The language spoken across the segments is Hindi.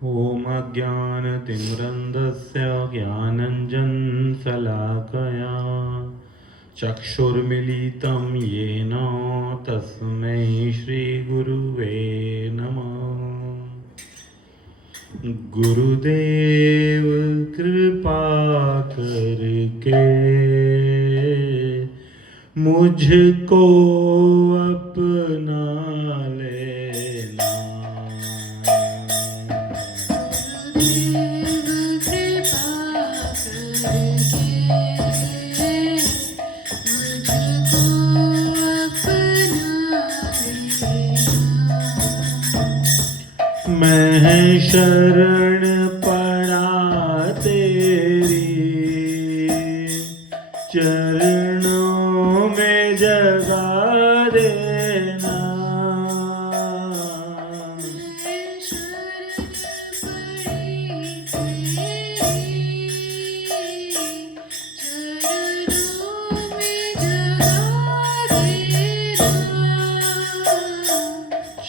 ॐ अज्ञानतिमिरन्धस्य ज्ञानञ्जनशलाकया चक्षुर्मिलितं येन तस्मै श्रीगुरुवे नमः। गुरुदेव कृपा करके मुझको अपना लेना। मैं शरण पड़ा तेरी चरणों में जगा देना।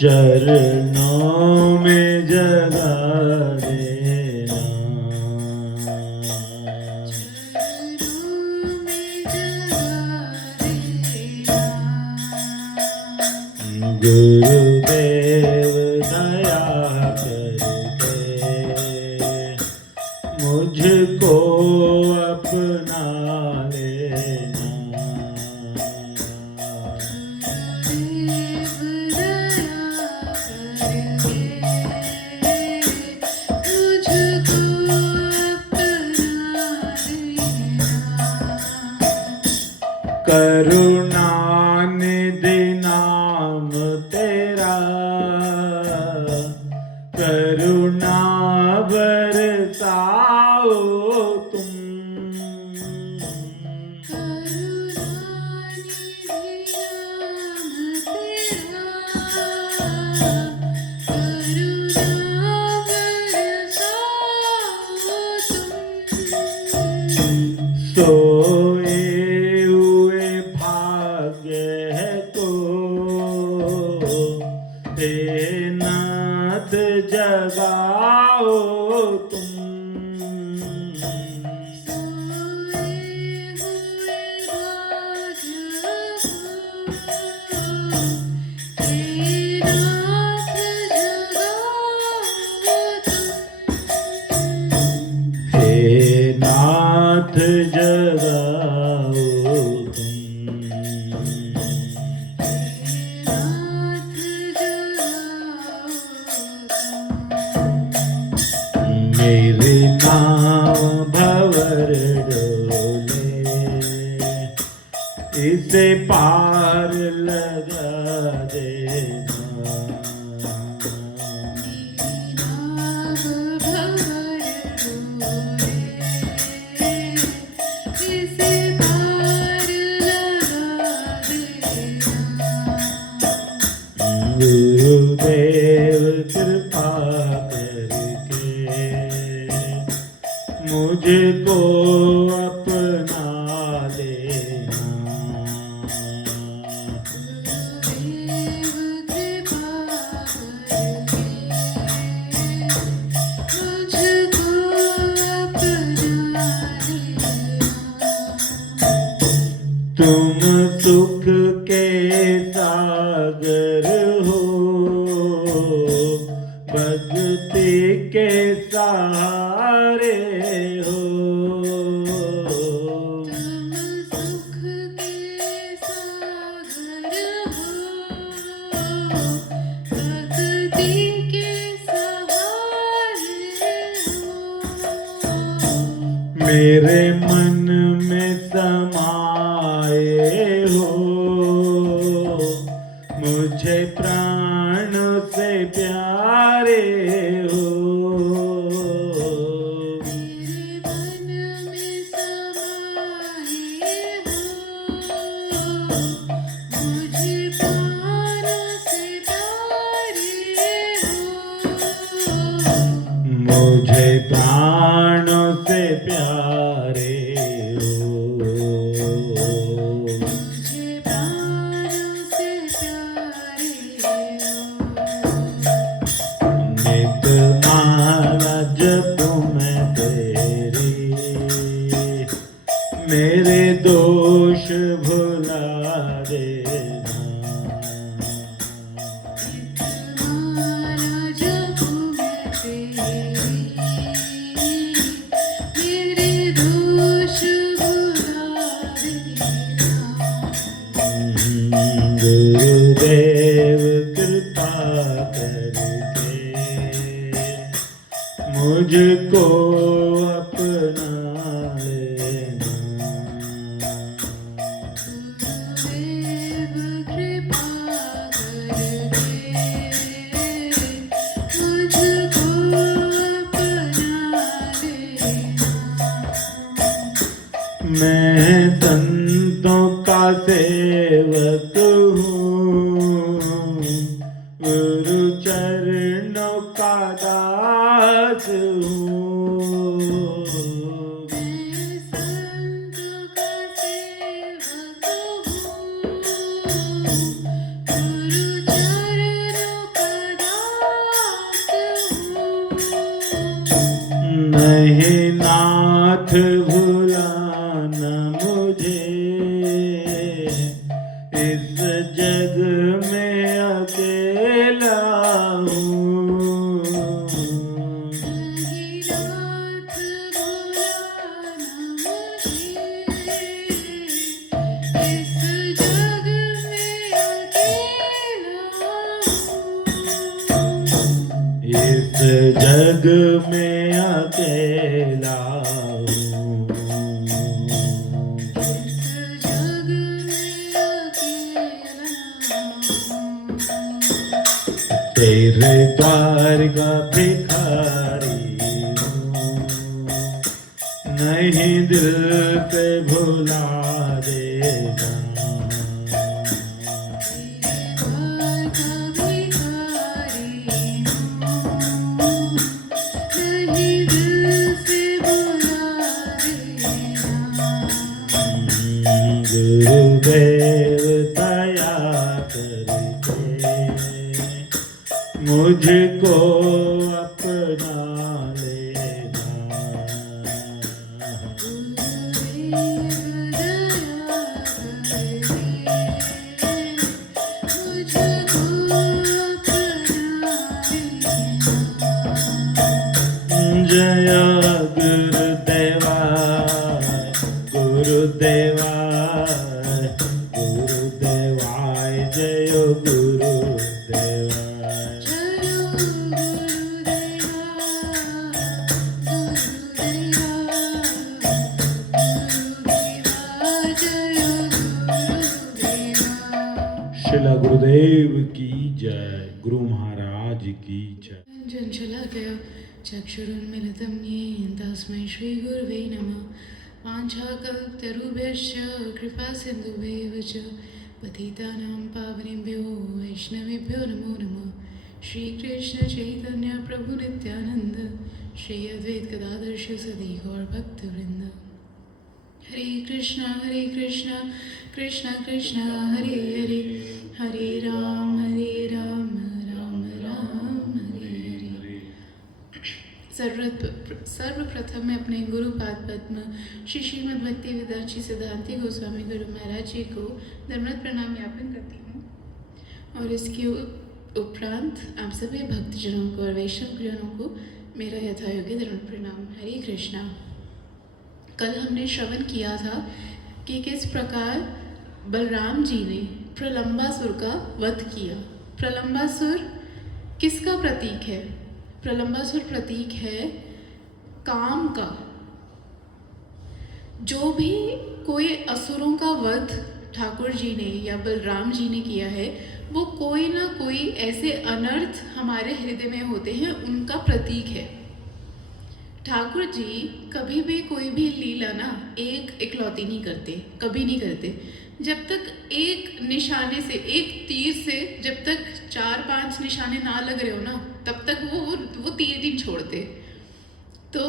चरणों में जगा देना। गुरुदेव दया करके मुझको अपना लेना। करुणानिधि नाम तेरा करुणा बरसाओ तुम। सोए हुए भाग्य है तो हे नाथ जगाओ तुम। हे नाथ जगाओ तुम। मेरे नाव भंवर डोले इसे पार लगा देना। गुरुदेव कृपा करके मुझको अपना लेना। तुम सुख के सागर हो भक्ति के सहारे हो। तुम सुख के सागर हो भक्ति के सहारे हो। मेरे मन में समाए हो मुझे प्राण से प्यारे हो। मेरे मन में समाए हो मुझे प्राण से प्यारे हो। मुझे प्राण से प्यारे हो। मुझे प्राण से प्यारे हो। नित मान मुझको अपना लेना। गुरुदेव कृपा करके मुझको अपना लेना। मैं संतों का सेवक हूँ, गुरु चरणों का दास हूँ। मैं संत का सेवक हूँ, गुरु चरणों का दास हूँ। नहीं नाथ भुलाना मुझे, इस जग में अकेला हूँ। नहीं नाथ भुलाना मुझे, इस जग में अकेला हूँ। इस जग में अकेला हूँ। इस जग में अकेला हूँ। तेरे द्वार का भिखारी हूँ, नहीं दिल पे भुला देना। द्वार का भिखारी हूँ, नहीं दिल से बुला देना। गुरुदेव दया करके मुझको अपना लेना। गुरुदेव दया करके मुझको अपना लेना। जय गुरुदेवा, गुरुदेवा, गुरुदेवाय जय गुरुदेवा। जय गुरुदेवा, गुरुदेवा, गुरुदेवा, जय गुरुदेवा। शिला गुरुदेव की जय, गुरु महाराज की जय। जन चला गया चक्षुरुन्मिलितं येन तस्मै श्रीगुरवे नमः। वाञ्छाकल्पतरुभ्यश्च कृपासिन्धुभ्येव च पतितानां पावनेभ्यो वैष्णवेभ्यो नमो नमः। श्रीकृष्ण चैतन्य प्रभु नित्यानंद, श्री अद्वैत गदाधर शिव सदी गौर भक्तवृंद। हरे कृष्णा कृष्ण कृष्ण हरे हरे, हरे राम राम राम हरे हरे। सर्वप्रथम मैं अपने गुरुपाद पद्म श्री श्रीमद् भक्ति वेदांत सिद्धांति गोस्वामी गुरु महाराज जी को धर्मरत प्रणाम ज्ञापन करती हूँ, और इसके उपरांत आप सभी भक्तजनों को और वैष्णवजनों को मेरा यथायोग्य धर्मरत प्रणाम। हरे कृष्णा। कल हमने श्रवण किया था कि किस प्रकार बलराम जी ने प्रलंबासुर का वध किया। प्रलंबासुर किसका प्रतीक है? प्रलंबासुर प्रतीक है काम का। जो भी कोई असुरों का वध ठाकुर जी ने या बलराम जी ने किया है, वो कोई ना कोई ऐसे अनर्थ हमारे हृदय में होते हैं, उनका प्रतीक है। ठाकुर जी कभी भी कोई भी लीला ना एक इकलौती नहीं करते, कभी नहीं करते। जब तक एक निशाने से, एक तीर से जब तक 4-5 निशाने ना लग रहे हो ना, तब तक वो तीर नहीं छोड़ते। तो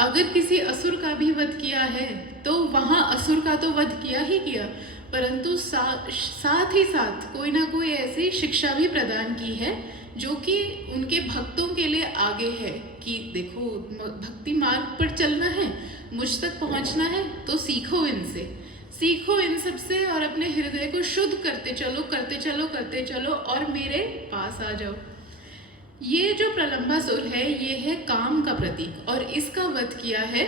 अगर किसी असुर का भी वध किया है तो वहाँ असुर का तो वध किया ही किया, परंतु साथ ही साथ कोई ना कोई ऐसी शिक्षा भी प्रदान की है जो कि उनके भक्तों के लिए आगे है कि देखो, भक्ति मार्ग पर चलना है, मुझ तक पहुंचना है, तो सीखो इनसे, सीखो इन सब से और अपने हृदय को शुद्ध करते चलो, करते चलो, करते चलो और मेरे पास आ जाओ। ये जो प्रलंबासुर है, ये है काम का प्रतीक, और इसका वध किया है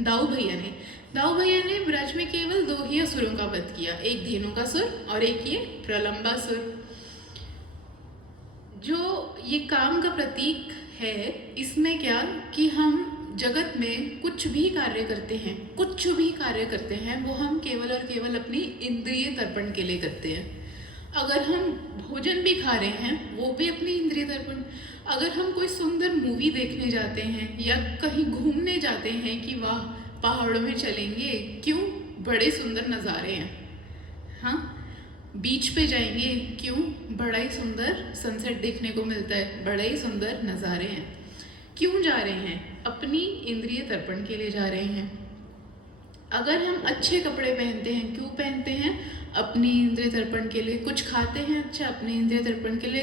दाऊ भैया ने। दाऊ भैया ने ब्रज में केवल 2 ही असुरों का वध किया, एक धेनुकासुर और एक ये प्रलंबासुर। जो ये काम का प्रतीक है इसमें क्या कि हम जगत में कुछ भी कार्य करते हैं, कुछ भी कार्य करते हैं, वो हम केवल और केवल अपनी इंद्रिय तर्पण के लिए करते हैं। अगर हम भोजन भी खा रहे हैं वो भी अपनी इंद्रिय तर्पण। अगर हम कोई सुंदर मूवी देखने जाते हैं या कहीं घूमने जाते हैं कि वाह पहाड़ों में चलेंगे, क्यों, बड़े सुंदर नज़ारे हैं, हाँ, बीच पे जाएंगे, क्यों, बड़ा ही सुंदर सनसेट देखने को मिलता है, बड़े ही सुंदर नज़ारे हैं। क्यों जा रहे हैं? अपनी इंद्रिय तर्पण के लिए जा रहे हैं। अगर हम अच्छे कपड़े पहनते हैं, क्यों पहनते हैं? अपनी इंद्रिय तर्पण के लिए। कुछ खाते हैं अच्छा, अपनी इंद्रिय तर्पण के लिए।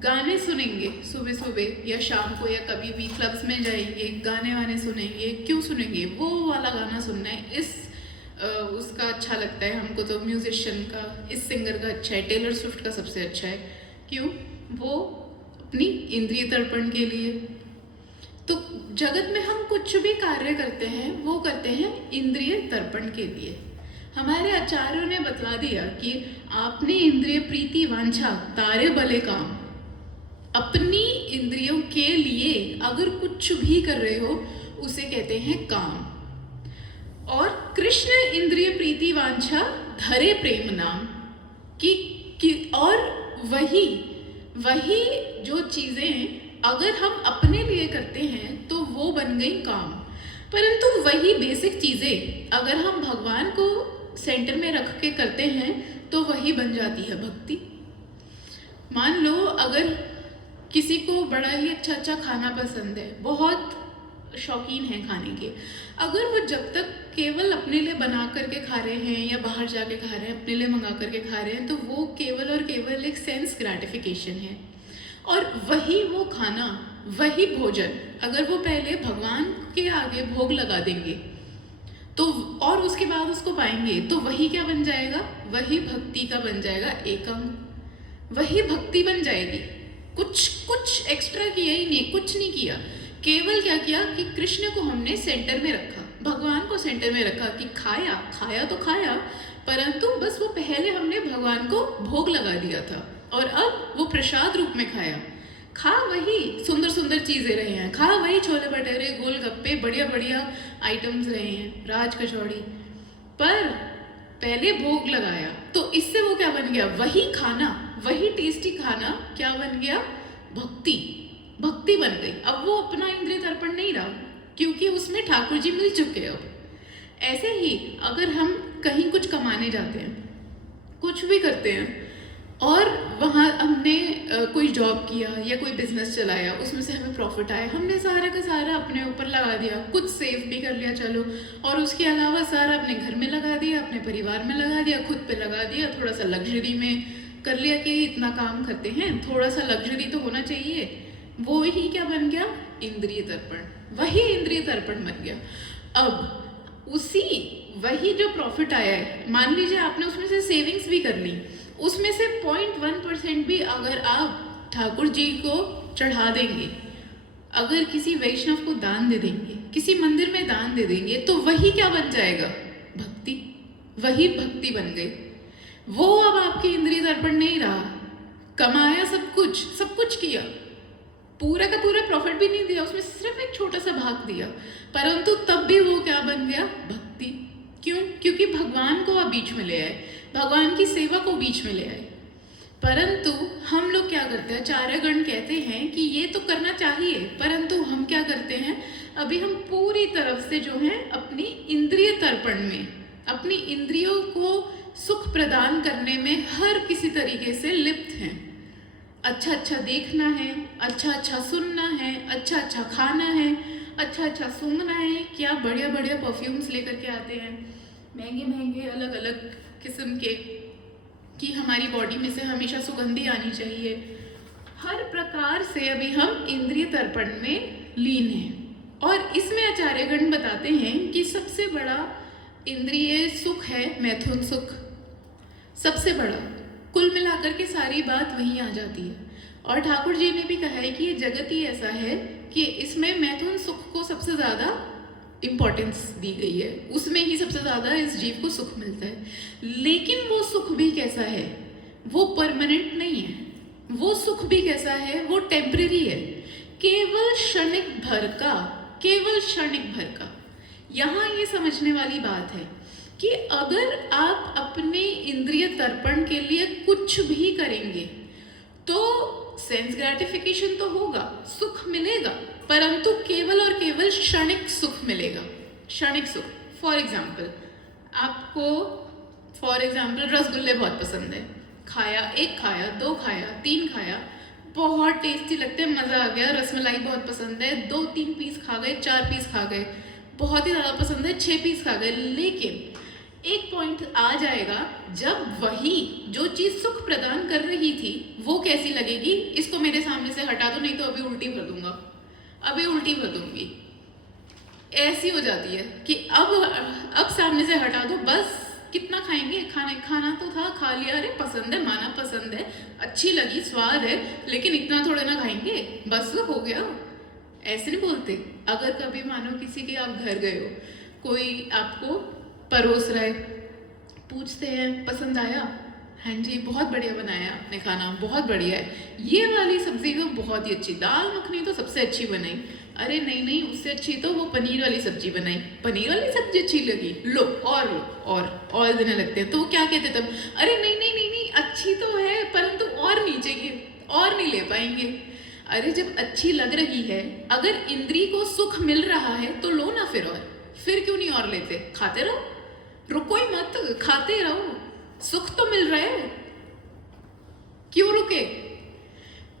गाने सुनेंगे सुबह सुबह या शाम को या कभी भी क्लब्स में जाएंगे, गाने वाने सुनेंगे, क्यों सुनेंगे? वो वाला गाना सुनना है, उसका अच्छा लगता है हमको, तो म्यूजिशियन का, इस सिंगर का अच्छा है, टेलर स्विफ्ट का सबसे अच्छा है, क्यों? वो अपनी इंद्रिय तर्पण के लिए। तो जगत में हम कुछ भी कार्य करते हैं वो करते हैं इंद्रिय तर्पण के लिए। हमारे आचार्यों ने बतला दिया कि आपने इंद्रिय प्रीति वांछा तारे बले काम। अपनी इंद्रियों के लिए अगर कुछ भी कर रहे हो उसे कहते हैं काम। और कृष्ण इंद्रिय प्रीति वांछा धरे प्रेम नाम कि और वही जो चीजें अगर हम अपने लिए करते हैं तो वो बन गई काम। परंतु वही बेसिक चीजें अगर हम भगवान को सेंटर में रख के करते हैं तो वही बन जाती है भक्ति। मान लो अगर किसी को बड़ा ही अच्छा अच्छा खाना पसंद है, बहुत शौकीन है खाने के, अगर वो जब तक केवल अपने लिए बना करके खा रहे हैं या बाहर जाके खा रहे हैं, अपने लिए मंगा करके खा रहे हैं, तो वो केवल और केवल एक सेंस ग्रेटिफिकेशन है। और वही वो खाना, वही भोजन अगर वो पहले भगवान के आगे भोग लगा देंगे तो और उसके बाद उसको पाएंगे तो वही क्या बन जाएगा? वही भक्ति का बन जाएगा एकम, वही भक्ति बन जाएगी। कुछ एक्स्ट्रा किया ही नहीं, कुछ नहीं किया, केवल क्या किया कि कृष्ण को हमने सेंटर में रखा, भगवान को सेंटर में रखा कि खाया तो खाया, परंतु बस वो पहले हमने भगवान को भोग लगा दिया था और अब वो प्रसाद रूप में खाया। खा वही सुंदर सुंदर चीजें रहे हैं, खा वही छोले भटूरे, गोलगप्पे, बढ़िया बढ़िया आइटम्स रहे हैं, राज कचौड़ी, पर पहले भोग लगाया तो इससे वो क्या बन गया? वही खाना, वही टेस्टी खाना क्या बन गया? भक्ति बन गई। अब वो अपना इंद्रिय तर्पण नहीं रहा क्योंकि उसमें ठाकुर जी मिल चुके। अब ऐसे ही अगर हम कहीं कुछ कमाने जाते हैं, कुछ भी करते हैं और वहाँ हमने कोई जॉब किया या कोई बिजनेस चलाया, उसमें से हमें प्रॉफिट आया, हमने सारा का सारा अपने ऊपर लगा दिया, कुछ सेव भी कर लिया चलो, और उसके अलावा सारा अपने घर में लगा दिया, अपने परिवार में लगा दिया, खुद पे लगा दिया, थोड़ा सा लग्जरी में कर लिया कि इतना काम करते हैं, थोड़ा सा लग्जरी तो होना चाहिए। वो ही क्या बन गया? इंद्रिय तर्पण। वही इंद्रिय तर्पण बन गया। अब वही जो प्रॉफिट आया है, मान लीजिए आपने उसमें से सेविंग्स भी कर ली, उसमें से 0.1% भी अगर आप ठाकुर जी को चढ़ा देंगे, अगर किसी वैष्णव को दान दे देंगे, किसी मंदिर में दान दे देंगे, तो वही क्या बन जाएगा? भक्ति। वही भक्ति बन गई। वो अब आपकी इंद्रिय तर्पण नहीं रहा। कमाया सब कुछ किया, पूरा का पूरा प्रॉफिट भी नहीं दिया, उसमें सिर्फ एक छोटा सा भाग दिया, परंतु तब भी वो क्या बन गया? भक्ति। क्यों? क्योंकि भगवान को आप बीच में ले आए, भगवान की सेवा को बीच में ले आए। परंतु हम लोग क्या करते हैं? आचार्यगण कहते हैं कि ये तो करना चाहिए, परंतु हम क्या करते हैं? अभी हम पूरी तरफ से जो है अपनी इंद्रिय तर्पण में, अपनी इंद्रियों को सुख प्रदान करने में हर किसी तरीके से लिप्त हैं। अच्छा अच्छा देखना है, अच्छा अच्छा सुनना है, अच्छा अच्छा खाना है, अच्छा अच्छा सूंघना है, क्या बढ़िया बढ़िया परफ्यूम्स लेकर के आते हैं, महंगे महंगे अलग अलग किस्म के, कि हमारी बॉडी में से हमेशा सुगंधी आनी चाहिए। हर प्रकार से अभी हम इंद्रिय तर्पण में लीन हैं। और इसमें आचार्यगण बताते हैं कि सबसे बड़ा इंद्रिय सुख है मैथुन सुख, सबसे बड़ा। कुल मिलाकर के सारी बात वहीं आ जाती है। और ठाकुर जी ने भी कहा है कि ये जगत ही ऐसा है कि इसमें मैथुन सुख को सबसे ज़्यादा इम्पोर्टेंस दी गई है, उसमें ही सबसे ज़्यादा इस जीव को सुख मिलता है। लेकिन वो सुख भी कैसा है? वो परमानेंट नहीं है। वो सुख भी कैसा है? वो टेम्परेरी है। केवल क्षणिक भर का। यहाँ ये समझने वाली बात है कि अगर आप अपने इंद्रिय तर्पण के लिए कुछ भी करेंगे तो सेंस ग्रेटिफिकेशन तो होगा, सुख मिलेगा, परंतु केवल और केवल क्षणिक सुख मिलेगा, क्षणिक सुख। फॉर एग्जाम्पल, आपको रसगुल्ले बहुत पसंद है, खाया, 1 खाया, 2 खाया, 3 खाया, बहुत टेस्टी लगते हैं, मज़ा आ गया। रसमलाई बहुत पसंद है, 2-3 पीस खा गए, 4 पीस खा गए, बहुत ही ज़्यादा पसंद है, 6 पीस खा गए। लेकिन एक पॉइंट आ जाएगा जब वही जो चीज़ सुख प्रदान कर रही थी वो कैसी लगेगी, इसको मेरे सामने से हटा दो, नहीं तो अभी उल्टी भर दूंगा, अभी उल्टी भर दूंगी, ऐसी हो जाती है कि अब सामने से हटा दो, बस कितना खाएंगे, खाना तो था, खा लिया, अरे पसंद है, माना पसंद है, अच्छी लगी, स्वाद है, लेकिन इतना थोड़े ना खाएंगे, बस हो गया। ऐसे नहीं बोलते। अगर कभी मानो किसी के आप घर गए हो, कोई आपको परोस रहे, पूछते हैं पसंद आया, हाँ जी बहुत बढ़िया बनाया आपने खाना, बहुत बढ़िया है, ये वाली सब्जी तो बहुत ही अच्छी, दाल मखनी तो सबसे अच्छी बनाई, अरे नहीं उससे अच्छी तो वो पनीर वाली सब्जी बनाई, पनीर वाली सब्जी अच्छी लगी, लो और देने लगते हैं। तो वो क्या कहते तब, अरे नहीं अच्छी तो है परंतु और नहीं चाहिए, और नहीं ले पाएंगे। अरे जब अच्छी लग रही है, अगर इंद्री को सुख मिल रहा है तो लो ना, फिर क्यों नहीं और लेते, खाते रहो, रुको ही मत, खाते रहो, सुख तो मिल रहा है, क्यों रुके?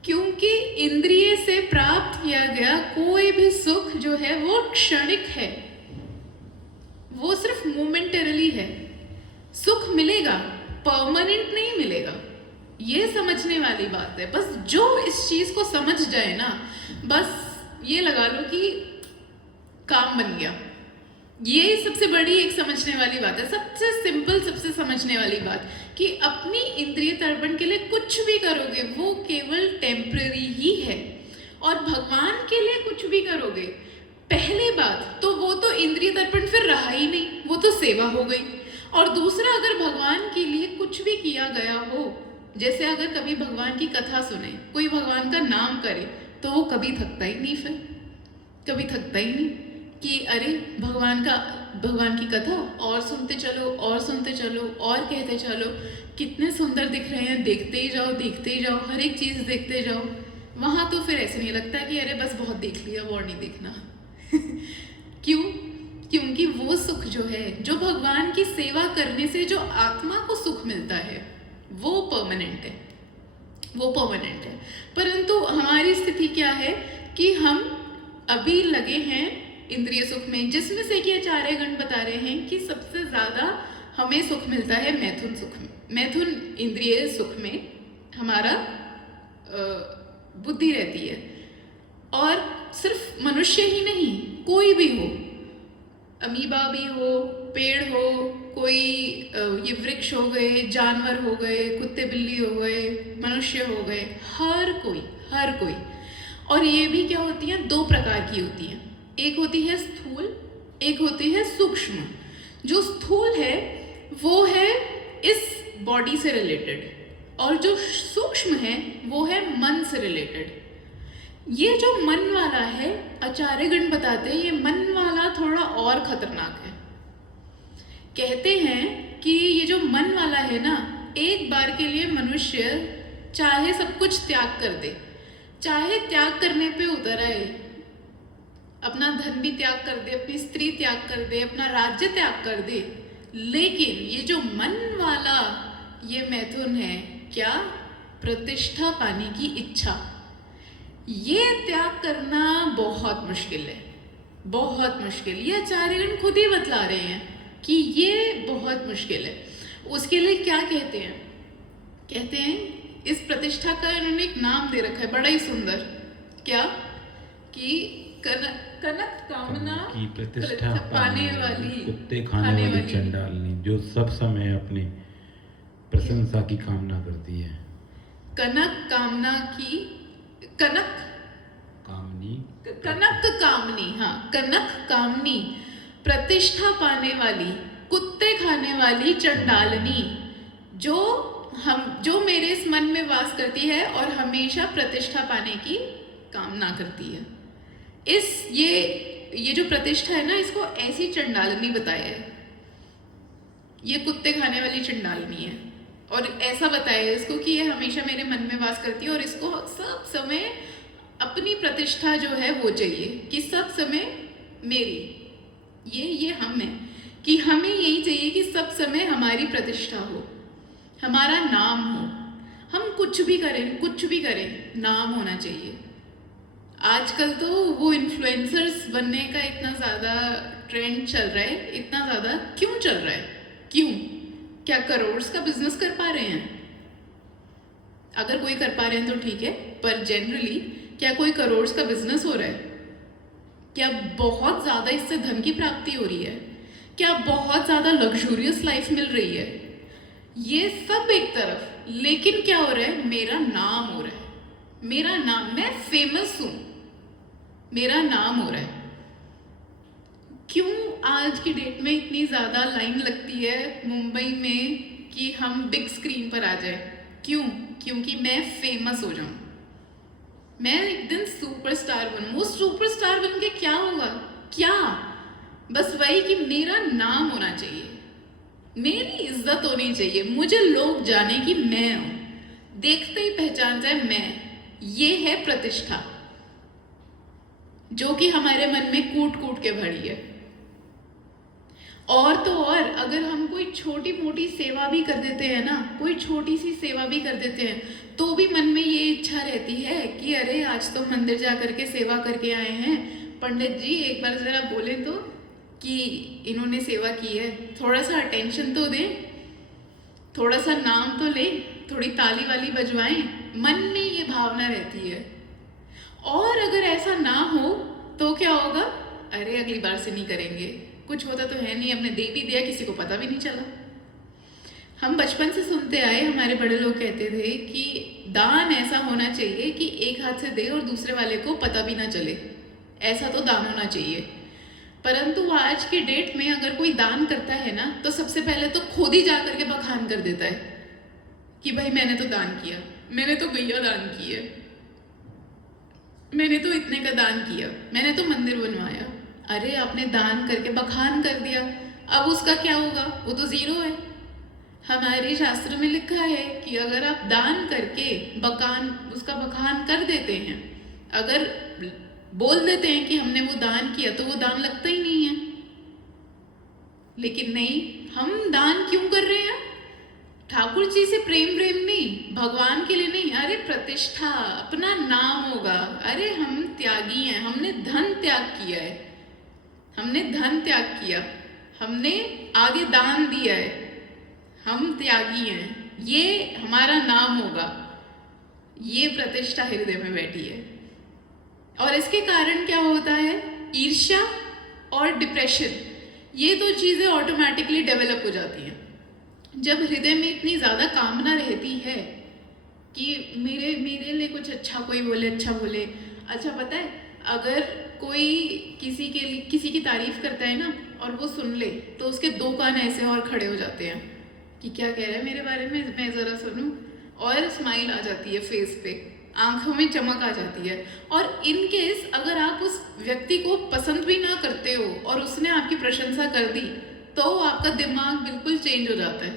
क्योंकि इंद्रिय से प्राप्त किया गया कोई भी सुख जो है वो क्षणिक है, वो सिर्फ मोमेंटरली है। सुख मिलेगा, परमानेंट नहीं मिलेगा, ये समझने वाली बात है। बस जो इस चीज को समझ जाए ना, बस ये लगा लो कि काम बन गया। ये सबसे बड़ी एक समझने वाली बात है, सबसे सिंपल, सबसे समझने वाली बात, कि अपनी इंद्रिय तर्पण के लिए कुछ भी करोगे वो केवल टेम्पररी ही है, और भगवान के लिए कुछ भी करोगे, पहले बात तो वो तो इंद्रिय तर्पण फिर रहा ही नहीं, वो तो सेवा हो गई। और दूसरा, अगर भगवान के लिए कुछ भी किया गया हो, जैसे अगर कभी भगवान की कथा सुने, कोई भगवान का नाम करे, तो वो कभी थकता ही नहीं, फिर कभी थकता ही नहीं कि अरे भगवान की कथा और सुनते चलो और कहते चलो, कितने सुंदर दिख रहे हैं, देखते ही जाओ, हर एक चीज़ देखते जाओ। वहाँ तो फिर ऐसे नहीं लगता कि अरे बस बहुत देख लिया, और नहीं देखना। क्यों? क्योंकि वो सुख जो है, जो भगवान की सेवा करने से जो आत्मा को सुख मिलता है, वो परमानेंट है। परंतु हमारी स्थिति क्या है कि हम अभी लगे हैं इंद्रिय सुख में, जिसमें से कि आचार्य गण बता रहे हैं कि सबसे ज्यादा हमें सुख मिलता है मैथुन सुख में, मैथुन इंद्रिय सुख में हमारा बुद्धि रहती है। और सिर्फ मनुष्य ही नहीं, कोई भी हो, अमीबा भी हो, पेड़ हो, कोई ये वृक्ष हो गए, जानवर हो गए, कुत्ते बिल्ली हो गए, मनुष्य हो गए, हर कोई। और ये भी क्या होती है, 2 प्रकार की होती हैं, एक होती है स्थूल, एक होती है सूक्ष्म। जो स्थूल है वो है इस बॉडी से रिलेटेड, और जो सूक्ष्म है वो है मन से रिलेटेड। ये जो मन वाला है, आचार्यगण बताते हैं, ये मन वाला थोड़ा और खतरनाक है। कहते हैं कि ये जो मन वाला है ना, एक बार के लिए मनुष्य चाहे सब कुछ त्याग कर दे, चाहे त्याग करने पे उतर आए, अपना धन भी त्याग कर दे, अपनी स्त्री त्याग कर दे, अपना राज्य त्याग कर दे, लेकिन ये जो मन वाला ये मैथुन है, क्या? प्रतिष्ठा पाने की इच्छा, ये त्याग करना बहुत मुश्किल है, बहुत मुश्किल। ये आचार्यगण खुद ही बतला रहे हैं कि ये बहुत मुश्किल है। उसके लिए क्या कहते हैं? कहते हैं इस प्रतिष्ठा का इन्होंने एक नाम दे रखा है, बड़ा ही सुंदर, क्या? कि कनक कामना की प्रतिष्ठा पाने वाली, कुत्ते खाने वाली चंडालनी, जो सब समय अपनी प्रशंसा की कामना करती है। कनक कामनी, प्रतिष्ठा पाने वाली, कुत्ते खाने वाली चंडालनी, जो मेरे इस मन में वास करती है और हमेशा प्रतिष्ठा पाने की कामना करती है। ये जो प्रतिष्ठा है ना, इसको ऐसी चंडालनी बताया है, ये कुत्ते खाने वाली चंडालनी है। और ऐसा बताया है इसको कि ये हमेशा मेरे मन में वास करती है और इसको सब समय अपनी प्रतिष्ठा जो है वो चाहिए, कि सब समय मेरी, ये हम है कि हमें यही चाहिए कि सब समय हमारी प्रतिष्ठा हो, हमारा नाम हो। हम कुछ भी करें नाम होना चाहिए। आजकल तो वो इन्फ्लुएंसर्स बनने का इतना ज़्यादा ट्रेंड चल रहा है, इतना ज़्यादा क्यों चल रहा है? क्यों? क्या करोड़ का बिजनेस कर पा रहे हैं? अगर कोई कर पा रहे हैं तो ठीक है, पर जनरली क्या कोई करोड़ का बिजनेस हो रहा है? क्या बहुत ज़्यादा इससे धन की प्राप्ति हो रही है? क्या बहुत ज़्यादा लग्जूरियस लाइफ मिल रही है? ये सब एक तरफ, लेकिन क्या हो रहा है? मेरा नाम हो रहा है, मेरा नाम, मैं फेमस हूं, मेरा नाम हो रहा है। क्यों आज की डेट में इतनी ज़्यादा लाइन लगती है मुंबई में कि हम बिग स्क्रीन पर आ जाए? क्यों? क्योंकि मैं फेमस हो जाऊं, मैं एक दिन सुपरस्टार बनूं। वो सुपरस्टार बन के क्या होगा? क्या? बस वही कि मेरा नाम होना चाहिए, मेरी इज्जत होनी चाहिए, मुझे लोग जाने कि मैं हूं, देखते ही पहचान जाए मैं। ये है प्रतिष्ठा, जो कि हमारे मन में कूट कूट के भरी है। और तो और, अगर हम कोई छोटी मोटी सेवा भी कर देते हैं ना, कोई छोटी सी सेवा भी कर देते हैं, तो भी मन में ये इच्छा रहती है कि अरे आज तो मंदिर जा करके सेवा करके आए हैं, पंडित जी एक बार जरा बोले तो कि इन्होंने सेवा की है, थोड़ा सा अटेंशन तो दें, थोड़ा सा नाम तो लें, थोड़ी ताली वाली बजवाएं। मन में ये भावना रहती है। और अगर ऐसा ना हो तो क्या होगा? अरे अगली बार से नहीं करेंगे, कुछ होता तो है नहीं, हमने दे भी दिया, किसी को पता भी नहीं चला। हम बचपन से सुनते आए, हमारे बड़े लोग कहते थे कि दान ऐसा होना चाहिए कि एक हाथ से दे और दूसरे वाले को पता भी ना चले, ऐसा तो दान होना चाहिए। परंतु आज के डेट में अगर कोई दान करता है ना, तो सबसे पहले तो खुद ही जा करके बखान कर देता है कि भाई मैंने तो दान किया, मैंने तो गैया दान की है, मैंने तो इतने का दान किया, मैंने तो मंदिर बनवाया। अरे आपने दान करके बखान कर दिया, अब उसका क्या होगा? वो तो जीरो है। हमारे शास्त्र में लिखा है कि अगर आप दान करके उसका बखान कर देते हैं, अगर बोल देते हैं कि हमने वो दान किया, तो वो दान लगता ही नहीं है। लेकिन नहीं, हम दान क्यों कर रहे हैं? ठाकुर जी से प्रेम नहीं, भगवान के लिए नहीं। अरे प्रतिष्ठा, अपना नाम होगा। अरे हम त्यागी हैं, हमने धन त्याग किया है, हमने धन त्याग किया, हमने आगे दान दिया है, हम त्यागी हैं, ये हमारा नाम होगा। ये प्रतिष्ठा हृदय में बैठी है। और इसके कारण क्या होता है? ईर्ष्या और डिप्रेशन, ये दो चीज़ें ऑटोमेटिकली डेवलप हो जाती हैं। जब हृदय में इतनी ज़्यादा कामना रहती है कि मेरे लिए कुछ अच्छा कोई बोले, अच्छा बोले। अच्छा पता है, अगर कोई किसी की तारीफ करता है ना और वो सुन ले, तो उसके दो कान ऐसे और खड़े हो जाते हैं कि क्या कह रहा है मेरे बारे में, मैं ज़रा सुनूं। और स्माइल आ जाती है फेस पे, आंखों में चमक आ जाती है। और इन केस अगर आप उस व्यक्ति को पसंद भी ना करते हो और उसने आपकी प्रशंसा कर दी, तो आपका दिमाग बिल्कुल चेंज हो जाता है।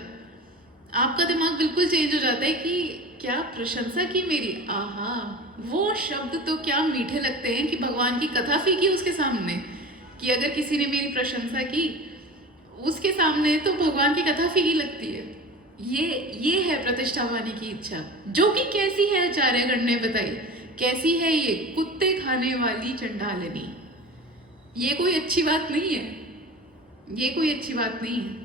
आपका दिमाग बिल्कुल चेंज हो जाता है कि क्या प्रशंसा की मेरी, आहा, वो शब्द तो क्या मीठे लगते हैं कि भगवान की कथा फीकी उसके सामने। कि अगर किसी ने मेरी प्रशंसा की उसके सामने, तो भगवान की कथा फीकी लगती है। ये है प्रतिष्ठा पाने की इच्छा, जो कि कैसी है? आचार्यगण ने बताई कैसी है। ये कुत्ते खाने वाली चंडालिनी, ये कोई अच्छी बात नहीं है, ये कोई अच्छी बात नहीं है।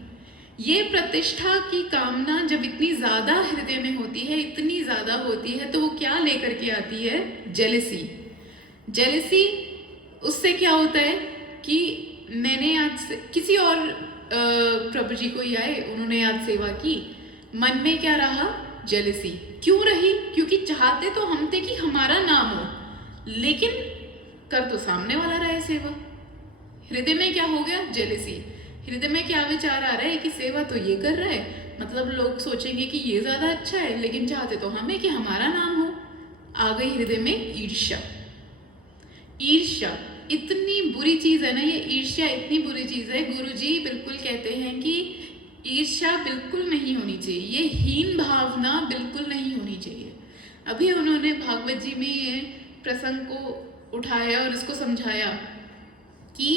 ये प्रतिष्ठा की कामना जब इतनी ज़्यादा हृदय में होती है, इतनी ज़्यादा होती है, तो वो क्या लेकर के आती है? जेलसी। जेलसी, उससे क्या होता है कि मैंने आज से किसी और प्रभु जी को ही आए, उन्होंने आज सेवा की, मन में क्या रहा? जेलसी। क्यों रही? क्योंकि चाहते तो हम थे कि हमारा नाम हो, लेकिन कर तो सामने वाला रहा है सेवा। हृदय में क्या हो गया? जेलसी। हृदय में क्या विचार आ रहा है कि सेवा तो ये कर रहा है, मतलब लोग सोचेंगे कि ये ज़्यादा अच्छा है, लेकिन चाहते तो हम है कि हमारा नाम हो। आ गई हृदय में ईर्ष्या। ईर्ष्या इतनी बुरी चीज़ है ना, ये ईर्ष्या इतनी बुरी चीज़ है। गुरुजी बिल्कुल कहते हैं कि ईर्ष्या बिल्कुल नहीं होनी चाहिए, ये हीन भावना बिल्कुल नहीं होनी चाहिए। अभी उन्होंने भागवत जी में ये प्रसंग को उठाया और इसको समझाया कि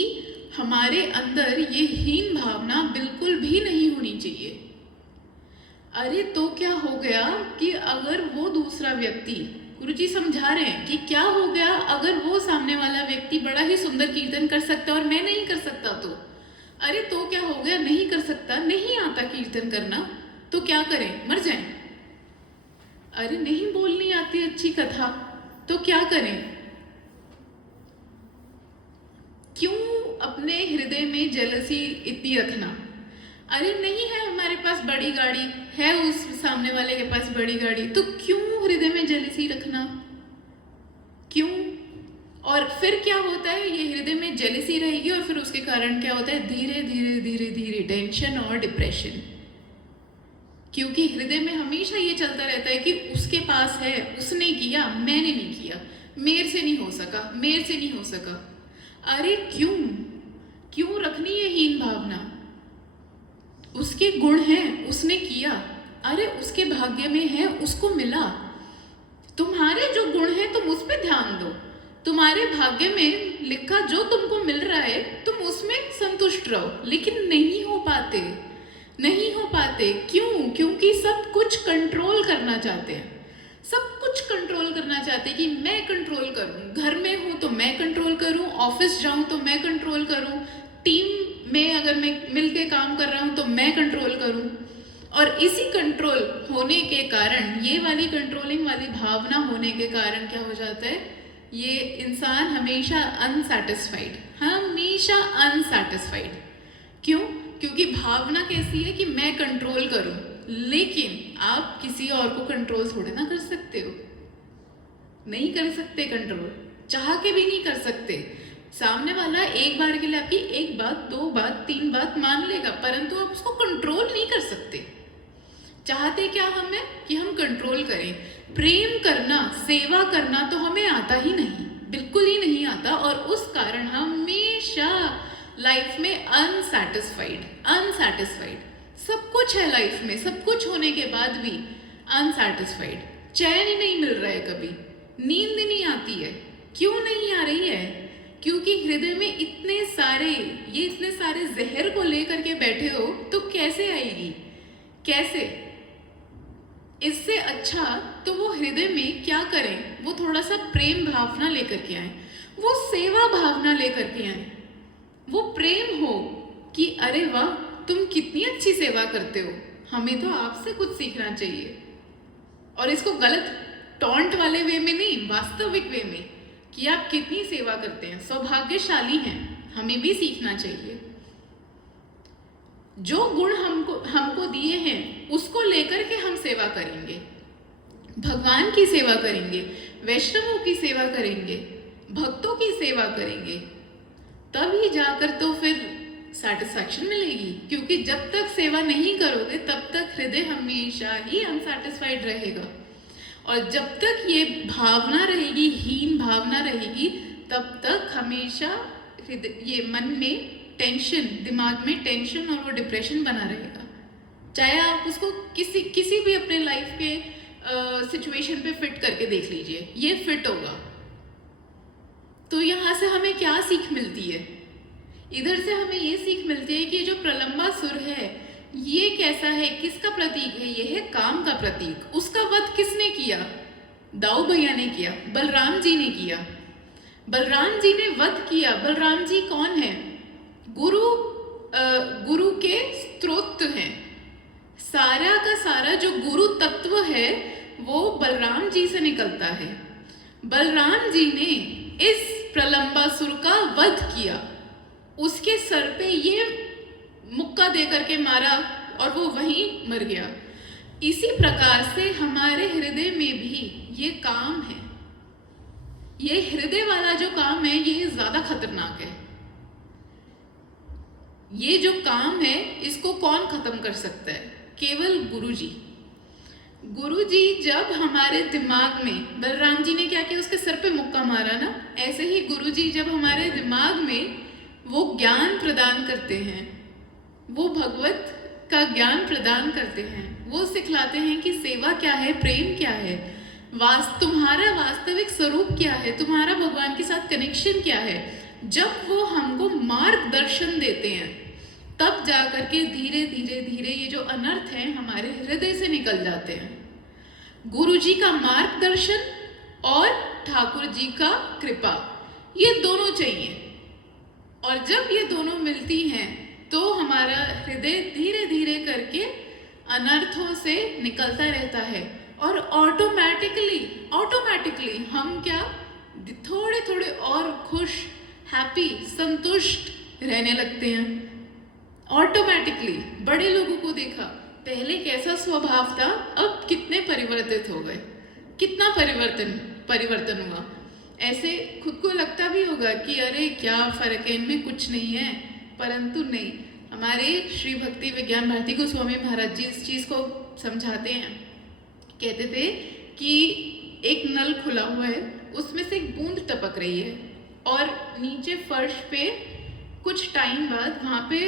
हमारे अंदर ये हीन भावना बिल्कुल भी नहीं होनी चाहिए। अरे तो क्या हो गया कि अगर वो दूसरा व्यक्ति, गुरुजी समझा रहे हैं कि क्या हो गया अगर वो सामने वाला व्यक्ति बड़ा ही सुंदर कीर्तन कर सकता और मैं नहीं कर सकता, तो अरे तो क्या हो गया, नहीं कर सकता, नहीं आता कीर्तन करना, तो क्या करें, मर जाएं? अरे नहीं बोलनी आती अच्छी कथा, तो क्या करें? क्यों अपने हृदय में जेलसी इतनी रखना? अरे नहीं है हमारे पास बड़ी गाड़ी, है उस सामने वाले के पास बड़ी गाड़ी, तो क्यों हृदय में जेलसी रखना? क्यों? और फिर क्या होता है, ये हृदय में जेलसी रहेगी और फिर उसके कारण क्या होता है, धीरे धीरे धीरे धीरे टेंशन और डिप्रेशन। क्योंकि हृदय में हमेशा ये चलता रहता है कि उसके पास है, उसने किया, मैंने नहीं किया, मेरे से नहीं हो सका, मेरे से नहीं हो सका। अरे क्यों क्यों रखनी है हीन भावना? उसके गुण हैं, उसने किया, अरे उसके भाग्य में है, उसको मिला। तुम्हारे जो गुण हैं तुम उस पर ध्यान दो, तुम्हारे भाग्य में लिखा जो तुमको मिल रहा है तुम उसमें संतुष्ट रहो। लेकिन नहीं हो पाते, नहीं हो पाते। क्यों? क्योंकि सब कुछ कंट्रोल करना चाहते हैं, सब कुछ कंट्रोल करना चाहते हैं कि मैं कंट्रोल करूं, घर में हूं तो मैं कंट्रोल करूं, ऑफिस जाऊं तो मैं कंट्रोल करूं, टीम में अगर मैं मिलके काम कर रहा हूं तो मैं कंट्रोल करूं। और इसी कंट्रोल होने के कारण, ये वाली कंट्रोलिंग वाली भावना होने के कारण क्या हो जाता है, ये इंसान हमेशा अनसैटिस्फाइड, हमेशा अनसैटिस्फाइड। क्यों? क्योंकि भावना कैसी है कि मैं कंट्रोल करूं, लेकिन आप किसी और को कंट्रोल थोड़े ना कर सकते हो, नहीं कर सकते कंट्रोल, चाह के भी नहीं कर सकते। सामने वाला एक बार के लिए आपकी एक बात, दो बात, तीन बात मान लेगा, परंतु आप उसको कंट्रोल नहीं कर सकते। चाहते क्या हमें कि हम कंट्रोल करें। प्रेम करना, सेवा करना तो हमें आता ही नहीं, बिल्कुल ही नहीं आता, और उस कारण हमेशा लाइफ में अनसैटिस्फाइड, अनसैटिस्फाइड। सब कुछ है लाइफ में, सब कुछ होने के बाद भी अनसैटिस्फाइड। चैन ही नहीं मिल रहा है, कभी नींद ही नहीं आती है। क्यों नहीं आ रही है? क्योंकि हृदय में इतने सारे जहर को लेकर के बैठे हो, तो कैसे आएगी, कैसे? इससे अच्छा तो वो हृदय में क्या करें, वो थोड़ा सा प्रेम भावना लेकर के आए, वो सेवा भावना लेकर के आए, वो प्रेम हो कि अरे वाह तुम कितनी अच्छी सेवा करते हो, हमें तो आपसे कुछ सीखना चाहिए। और इसको गलत टॉन्ट वाले वे में नहीं, वास्तविक वे में कि आप कितनी सेवा करते हैं, सौभाग्यशाली हैं, हमें भी सीखना चाहिए। जो गुण हमको दिए हैं उसको लेकर के हम सेवा करेंगे, भगवान की सेवा करेंगे, वैष्णवों की सेवा करेंगे, भक्तों की सेवा करेंगे, तभी जाकर तो फिर सैटिस्फैक्शन मिलेगी। क्योंकि जब तक सेवा नहीं करोगे तब तक हृदय हमेशा ही अनसैटिस्फाइड रहेगा, और जब तक ये भावना रहेगी, हीन भावना रहेगी, तब तक हमेशा ये मन में टेंशन, दिमाग में टेंशन और वो डिप्रेशन बना रहेगा। चाहे आप उसको किसी भी अपने लाइफ के सिचुएशन पे फिट करके देख लीजिए, ये फिट होगा। तो यहाँ से हमें क्या सीख मिलती है? इधर से हमें ये सीख मिलती है कि जो प्रलंबासुर है ये कैसा है, किसका प्रतीक है? ये है काम का प्रतीक। उसका वध किसने किया? दाऊ भैया ने किया, बलराम जी ने किया, बलराम जी ने वध किया। बलराम जी कौन है? गुरु के स्त्रोत हैं। सारा का सारा जो गुरु तत्व है वो बलराम जी से निकलता है। बलराम जी ने इस प्रलंबासुर का वध किया, उसके सर पे ये मुक्का दे करके मारा और वो वहीं मर गया। इसी प्रकार से हमारे हृदय में भी ये काम है, ये हृदय वाला जो काम है ये ज्यादा खतरनाक है। ये जो काम है इसको कौन खत्म कर सकता है? केवल गुरु जी। गुरुजी जब हमारे दिमाग में, बलराम जी ने क्या किया, उसके सर पे मुक्का मारा ना, ऐसे ही गुरुजी जब हमारे दिमाग में वो ज्ञान प्रदान करते हैं, वो भगवत का ज्ञान प्रदान करते हैं, वो सिखलाते हैं कि सेवा क्या है, प्रेम क्या है, तुम्हारा वास्तविक स्वरूप क्या है, तुम्हारा भगवान के साथ कनेक्शन क्या है। जब वो हमको मार्गदर्शन देते हैं तब जाकर के धीरे धीरे धीरे ये जो अनर्थ हैं हमारे हृदय से निकल जाते हैं। गुरु जी का मार्गदर्शन और ठाकुर जी का कृपा, ये दोनों चाहिए, और जब ये दोनों मिलती हैं तो हमारा हृदय धीरे धीरे करके अनर्थों से निकलता रहता है, और ऑटोमेटिकली हम क्या, थोड़े थोड़े और खुश, हैप्पी, संतुष्ट रहने लगते हैं। ऑटोमेटिकली बड़े लोगों को देखा, पहले कैसा स्वभाव था, अब कितने परिवर्तित हो गए, कितना परिवर्तन हुआ। ऐसे खुद को लगता भी होगा कि अरे क्या फर्क है, इनमें कुछ नहीं है, परंतु नहीं। हमारे श्री भक्ति विज्ञान भारती गोस्वामी महाराज जी इस चीज को समझाते हैं, कहते थे कि एक नल खुला हुआ है, उसमें से एक बूंद टपक रही है, और नीचे फर्श पे कुछ टाइम बाद वहां पे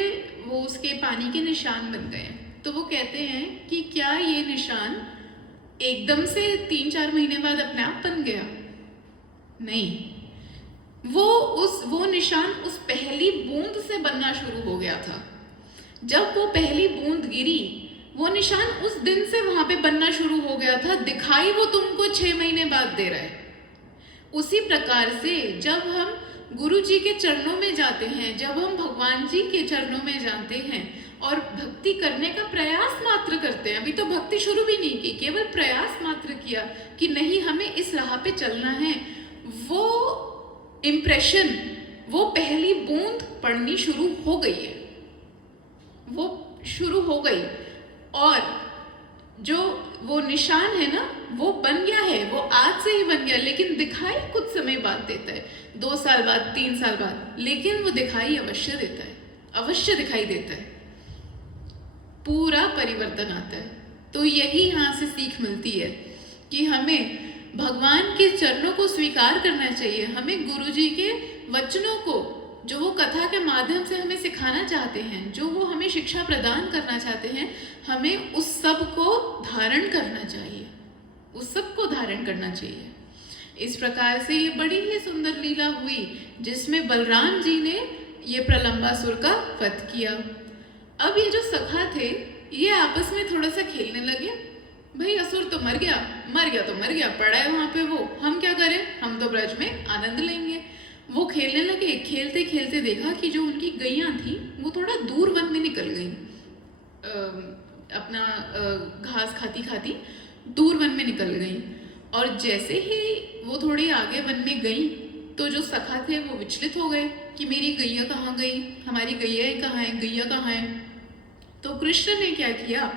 वो उसके पानी के निशान बन गए। तो वो कहते हैं कि क्या ये निशान एकदम से 3-4 महीने बाद अपने आप बन गया? नहीं, वो निशान उस पहली बूंद से बनना शुरू हो गया था। जब वो पहली बूंद गिरी, वो निशान उस दिन से वहां पे बनना शुरू हो गया था। दिखाई वो तुमको 6 महीने बाद दे रहा है। उसी प्रकार से जब हम गुरु जी के चरणों में जाते हैं, जब हम भगवान जी के चरणों में जाते हैं और भक्ति करने का प्रयास मात्र करते हैं, अभी तो भक्ति शुरू भी नहीं की, केवल प्रयास मात्र किया कि नहीं हमें इस राह पे चलना है, वो इम्प्रेशन, वो पहली बूंद पड़नी शुरू हो गई है, वो शुरू हो गई, और जो वो निशान है ना, वो बन गया है, वो आज से ही बन गया, लेकिन दिखाई कुछ समय बाद देता है, 2 साल बाद, 3 साल बाद, लेकिन वो दिखाई अवश्य देता है, अवश्य दिखाई देता है, पूरा परिवर्तन आता है। तो यही यहाँ से सीख मिलती है कि हमें भगवान के चरणों को स्वीकार करना चाहिए, हमें गुरु जी के वचनों को, जो वो कथा के माध्यम से हमें सिखाना चाहते हैं, जो वो हमें शिक्षा प्रदान करना चाहते हैं, हमें उस सब को धारण करना चाहिए, उस सब को धारण करना चाहिए। इस प्रकार से ये बड़ी ही सुंदर लीला हुई जिसमें बलराम जी ने ये प्रलंबासुर का वध किया। अब ये जो सखा थे, ये आपस में थोड़ा सा खेलने लगे, भाई असुर तो मर गया तो मर गया, पड़ा है वहां पे वो, हम क्या करें, हम तो ब्रज में आनंद लेंगे। वो खेलने लगे, खेलते खेलते देखा कि जो उनकी गैयां थी वो थोड़ा दूर वन में निकल गई, अपना घास खाती खाती दूर वन में निकल गई, और जैसे ही वो थोड़ी आगे वन में गई तो जो सखा थे वो विचलित हो गए कि मेरी गैया कहाँ गई, हमारी गैया कहाँ है, गैया कहाँ है। तो कृष्ण ने क्या किया,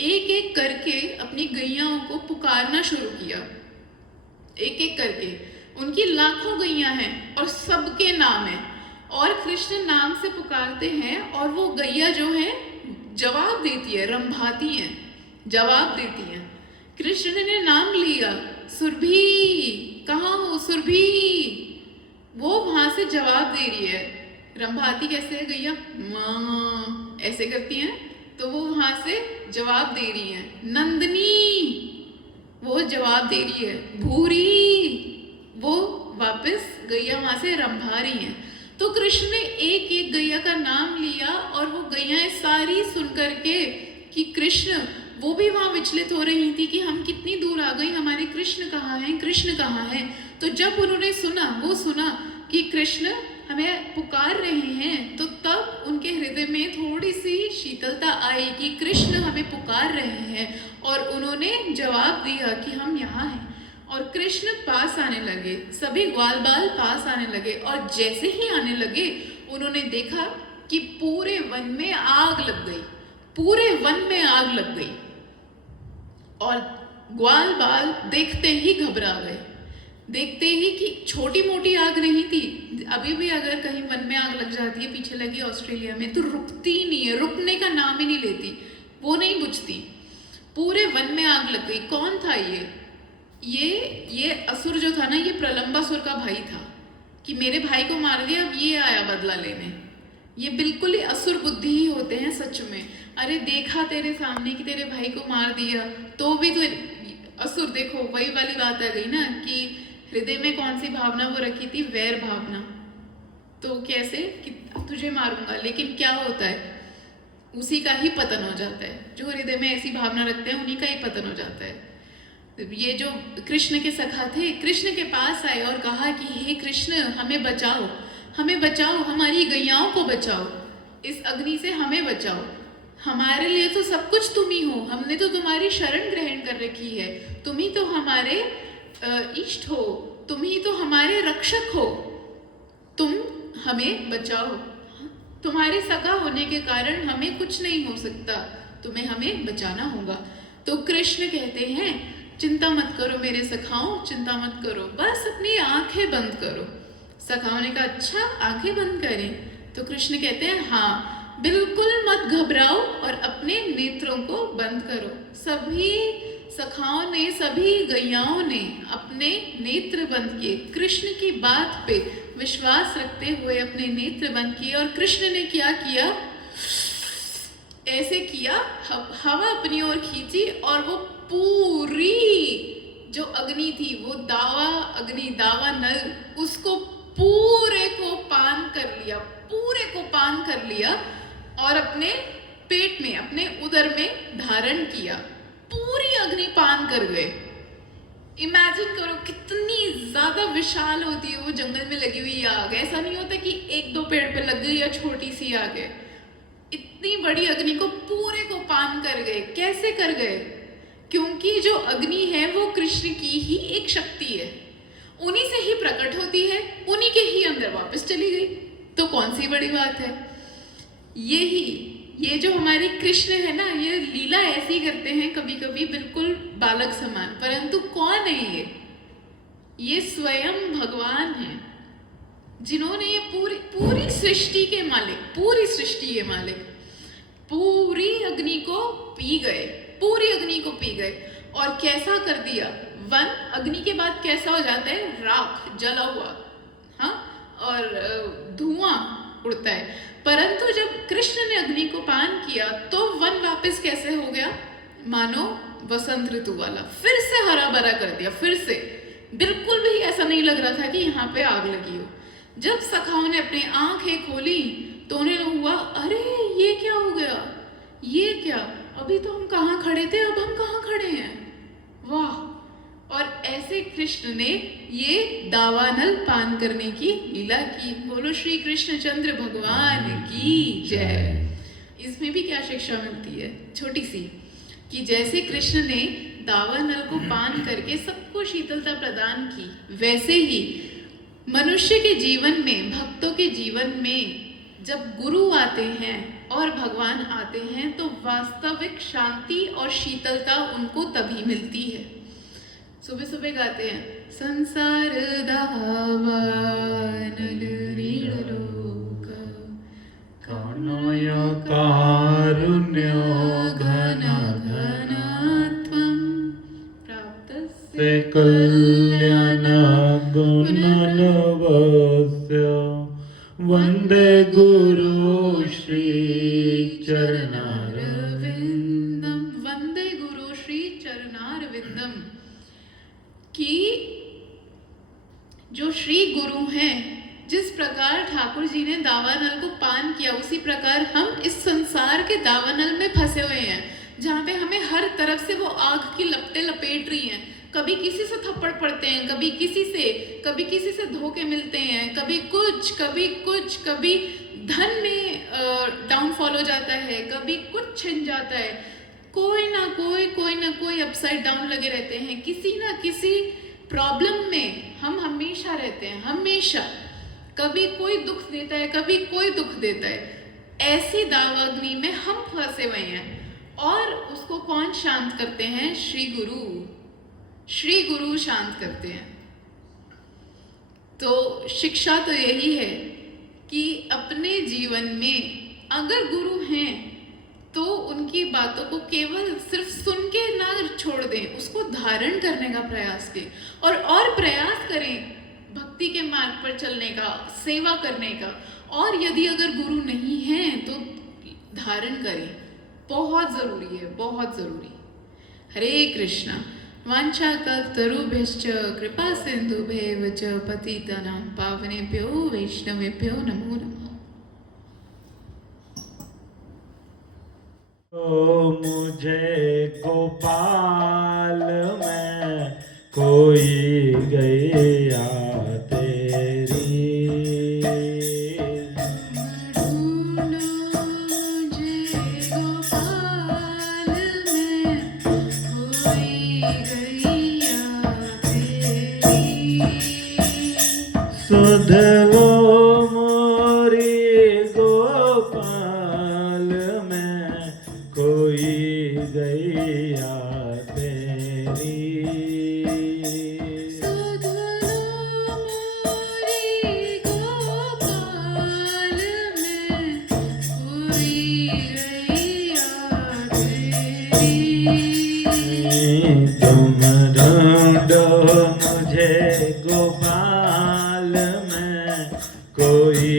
एक एक करके अपनी गैयाओं को पुकारना शुरू किया, एक एक करके। उनकी लाखों गैयां हैं और सबके नाम है, और कृष्ण नाम से पुकारते हैं, और वो गैया जो है जवाब देती है, रंभाती है, जवाब देती है। कृष्ण ने नाम लिया, सुरभि कहाँ हो, सुरभि, वो वहां से जवाब दे रही है। रंभाती कैसे है गैया, माँ ऐसे करती हैं, तो वो वहां से जवाब दे रही है। नंदनी, वो जवाब दे रही है। भूरी, वो वापस गैया वहां से रंभा रही हैं। तो कृष्ण ने एक एक गैया का नाम लिया, और वो गैयाएं सारी सुन करके कि कृष्ण, वो भी वहां विचलित हो रही थी कि हम कितनी दूर आ गई, हमारे कृष्ण कहाँ हैं, कृष्ण कहाँ हैं। तो जब उन्होंने सुना कि कृष्ण हमें पुकार रहे हैं, तो तब उनके हृदय में थोड़ी सी शीतलता आई कि कृष्ण हमें पुकार रहे हैं, और उन्होंने जवाब दिया कि हम यहाँ हैं। और कृष्ण पास आने लगे, सभी ग्वाल बाल पास आने लगे, और जैसे ही आने लगे उन्होंने देखा कि पूरे वन में आग लग गई, पूरे वन में आग लग गई, और ग्वाल बाल देखते ही घबरा गए, देखते ही कि छोटी मोटी आग नहीं थी। अभी भी अगर कहीं वन में आग लग जाती है, पीछे लगी ऑस्ट्रेलिया में, तो रुकती नहीं है, रुकने का नाम ही नहीं लेती, वो नहीं बुझती। पूरे वन में आग लग गई। कौन था ये असुर जो था ना, ये प्रलंबासुर का भाई था कि मेरे भाई को मार दिया, अब ये आया बदला लेने। ये बिल्कुल ही असुर बुद्धि ही होते हैं सच में। अरे देखा तेरे सामने कि तेरे भाई को मार दिया तो भी तो असुर। देखो वही वाली बात आ गई ना कि हृदय में कौन सी भावना वो रखी थी, वैर भावना। तो कैसे कि तुझे मारूंगा, लेकिन क्या होता है, उसी का ही पतन हो जाता है। जो हृदय में ऐसी भावना रखते हैं उन्हीं का ही पतन हो जाता है। ये जो कृष्ण के सखा थे, कृष्ण के पास आए और कहा कि हे कृष्ण हमें बचाओ, हमें बचाओ, हमारी गैयाओं को बचाओ, इस अग्नि से हमें बचाओ। हमारे लिए तो सब कुछ तुम ही हो, हमने तो तुम्हारी शरण ग्रहण कर रखी है, तुम ही तो हमारे इष्ट हो, तुम ही तो हमारे रक्षक हो, तुम हमें बचाओ। तुम्हारे सगा होने के कारण हमें कुछ नहीं हो सकता, तुम्हें हमें बचाना होगा। तो कृष्ण कहते हैं चिंता मत करो मेरे सखाओं, चिंता मत करो, बस अपनी आंखें बंद करो। सखाओं ने कहा अच्छा आंखें बंद करें? तो कृष्ण कहते हैं हाँ बिल्कुल मत घबराओ और अपने नेत्रों को बंद करो। सभी सखाओं ने, सभी गैयाओं ने अपने नेत्र बंद किए, कृष्ण की बात पे विश्वास रखते हुए अपने नेत्र बंद किए। और कृष्ण ने क्या किया, ऐसे किया, हवा अपनी ओर खींची और वो पूरी जो अग्नि थी, वो दावा अग्नि, दावा नल, उसको पूरे को पान कर लिया, पूरे को पान कर लिया और अपने पेट में, अपने उदर में धारण किया। पूरी अग्नि पान कर गए। इमेजिन करो कितनी ज्यादा विशाल होती है वो जंगल में लगी हुई आग। ऐसा नहीं होता कि एक दो पेड़ पे लग गई या छोटी सी आग है, इतनी बड़ी अग्नि को पूरे को पान कर गए। कैसे कर गए? क्योंकि जो अग्नि है वो कृष्ण की ही एक शक्ति है, उन्हीं से ही प्रकट होती है, उन्हीं के ही अंदर वापस चली गई। तो कौन सी बड़ी बात है? ये जो हमारे कृष्ण है ना, ये लीला ऐसी करते हैं कभी कभी बिल्कुल बालक समान, परंतु कौन है ये स्वयं भगवान है, जिन्होंने ये पूरी सृष्टि के मालिक, पूरी सृष्टि के मालिक, पूरी अग्नि को पी गए, पूरी अग्नि को पी गए। और कैसा कर दिया वन, अग्नि के बाद कैसा हो जाता है, राख, जला हुआ, हाँ, और धुआं उड़ता है। परंतु जब कृष्ण ने अग्नि को पान किया तो वन वापस कैसे हो गया, मानो वसंत ऋतु वाला, फिर से हरा भरा कर दिया। फिर से बिल्कुल भी ऐसा नहीं लग रहा था कि यहाँ पे आग लगी हो। जब सखाओं ने अपनी आंखें खोली तो उन्हें हुआ अरे ये क्या हो गया, ये क्या, अभी तो हम कहाँ खड़े थे, अब हम कहाँ खड़े हैं, वाह। और ऐसे कृष्ण ने ये दावानल पान करने की लीला की। बोलो श्री कृष्णचंद्र भगवान की जय। इसमें भी क्या शिक्षा मिलती है, छोटी सी, कि जैसे कृष्ण ने दावानल को पान करके सबको शीतलता प्रदान की, वैसे ही मनुष्य के जीवन में, भक्तों के जीवन में जब गुरु आते हैं और भगवान आते हैं तो वास्तविक शांति और शीतलता उनको तभी मिलती है। सुबह सुबह गाते हैं संसार दावानल रीडलोक कानय कारुण्य घन घनत्वं प्राप्तस्य कल्याण गुणनवस्य वंदे गुरु श्री चरणारविंदम। वंदे गुरु श्री चरणारविंदम, कि जो श्री गुरु हैं, जिस प्रकार ठाकुर जी ने दावानल को पान किया, उसी प्रकार हम इस संसार के दावानल में फंसे हुए हैं, जहाँ पे हमें हर तरफ से वो आग की लपटें लपेट रही हैं। कभी किसी से थप्पड़ पड़ते हैं, कभी किसी से धोखे मिलते हैं, कभी कुछ, कभी धन में डाउनफॉल हो जाता है, कभी कुछ छिन जाता है, कोई ना कोई अपसाइड डाउन लगे रहते हैं, किसी ना किसी प्रॉब्लम में हम हमेशा रहते हैं, हमेशा। कभी कोई दुख देता है, कभी कोई दुख देता है। ऐसी दावाग्नि में हम फंसे हुए हैं और उसको कौन शांत करते हैं? श्री गुरु शांत करते हैं। तो शिक्षा तो यही है कि अपने जीवन में अगर गुरु हैं तो उनकी बातों को केवल सिर्फ सुन के ना छोड़ दें, उसको धारण करने का प्रयास करें और प्रयास करें भक्ति के मार्ग पर चलने का, सेवा करने का। और यदि अगर गुरु नहीं हैं तो धारण करें, बहुत ज़रूरी है, बहुत ज़रूरी। हरे कृष्णा। वाञ्छाकल्पतरुभ्यश्च कृपा सिन्धुभ्येव च पतितानां पावनेभ्यो वैष्णवेभ्यो नमो नमः। ओ मुझे गोपाल में कोई गैया तेरी, ढूंढो मुझे गोपाल में कोई गैया तेरी। सुध लो मोरी गोपाल में कोई गैया तेरी, सुध लो मोरी गोपाल में कोई गैया तेरी। तुम ढूंढो मुझे गोपाल में कोई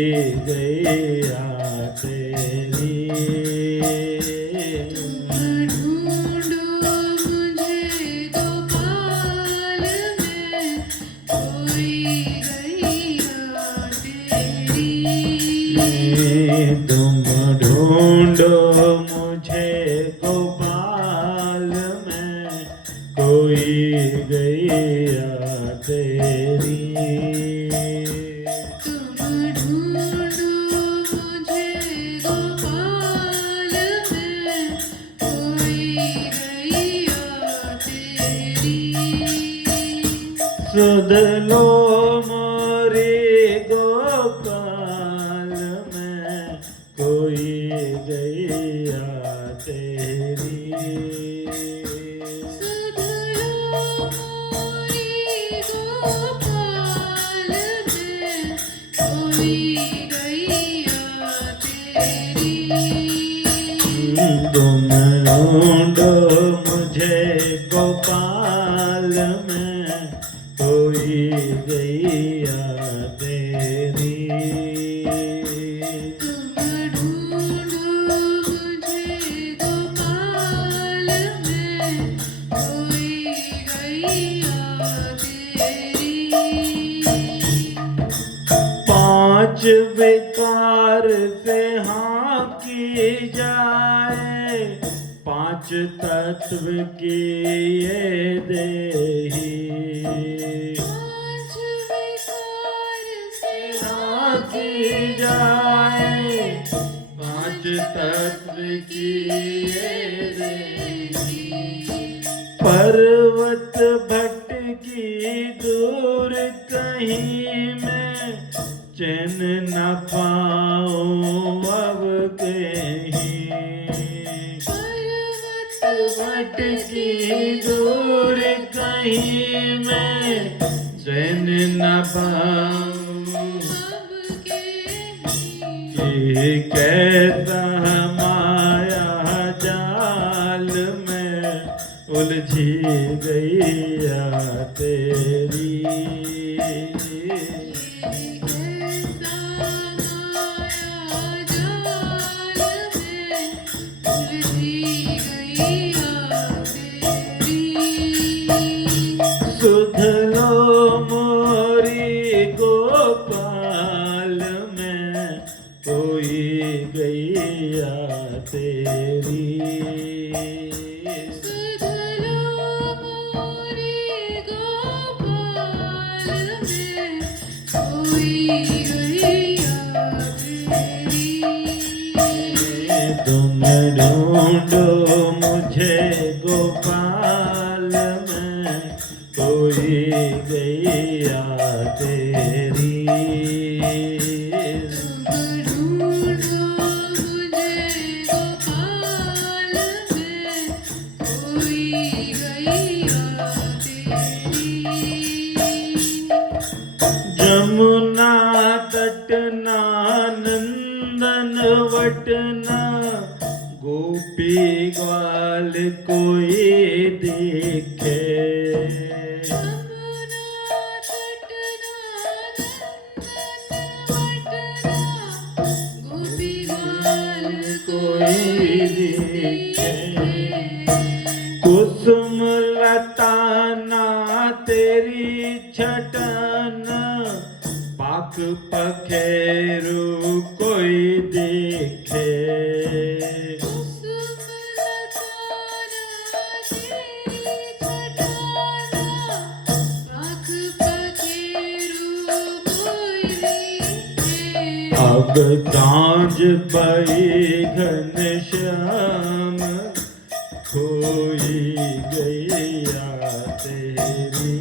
गैया तेरी, ढूंढो मुझे गोपाल में कोई गैया तेरी। तुम ढूंढो मुझे गोपाल में कोई गैया तेरी, तुम ढूंढो मुझे गोपाल में कोई गैया तेरी। सुध लो मोरी गोपाल में कोई गैया तेरी, सुध लो मोरी गोपाल में कोई गैया तेरी। तुम ढूंढो मुझे गोपाल में कोई गैया तेरी, तुम ढूंढो मुझे गोपाल में कोई गैया तेरी। पांच विकार से हाँ की जाए, पांच तत्व की ये देही, पांच विकार से हाँ की जाए, पांच तत्व की ये देही, पर्वत भटकी दूर कहीं में चैन न पाऊं अब कहीं, पर्वत भटकी दूर कहीं में चैन न पाऊं अब के ये कैसा माया जाल में उलझी गैया तेरी, कैसा माया जाल में उलझी गैया तेरी। सुध लो मोरी गोपाल में कोई गैया तेरी, सुध लो मोरी गोपाल में कोई गैया तेरी। तुम ढूंढो मुझे गोपाल में कोई गैया तेरी, तुम ढूंढो मुझे गोपाल में कोई गैया तेरी। जमुना तटना नंदन वटना गोपी ग्वाल कोई दिखे, कोई दिखे, कुसुम लता ना तेरी छटन, पाक पखेरु कोई दिखे, अब सांझ पई घनश्याम, खोई गैया तेरी,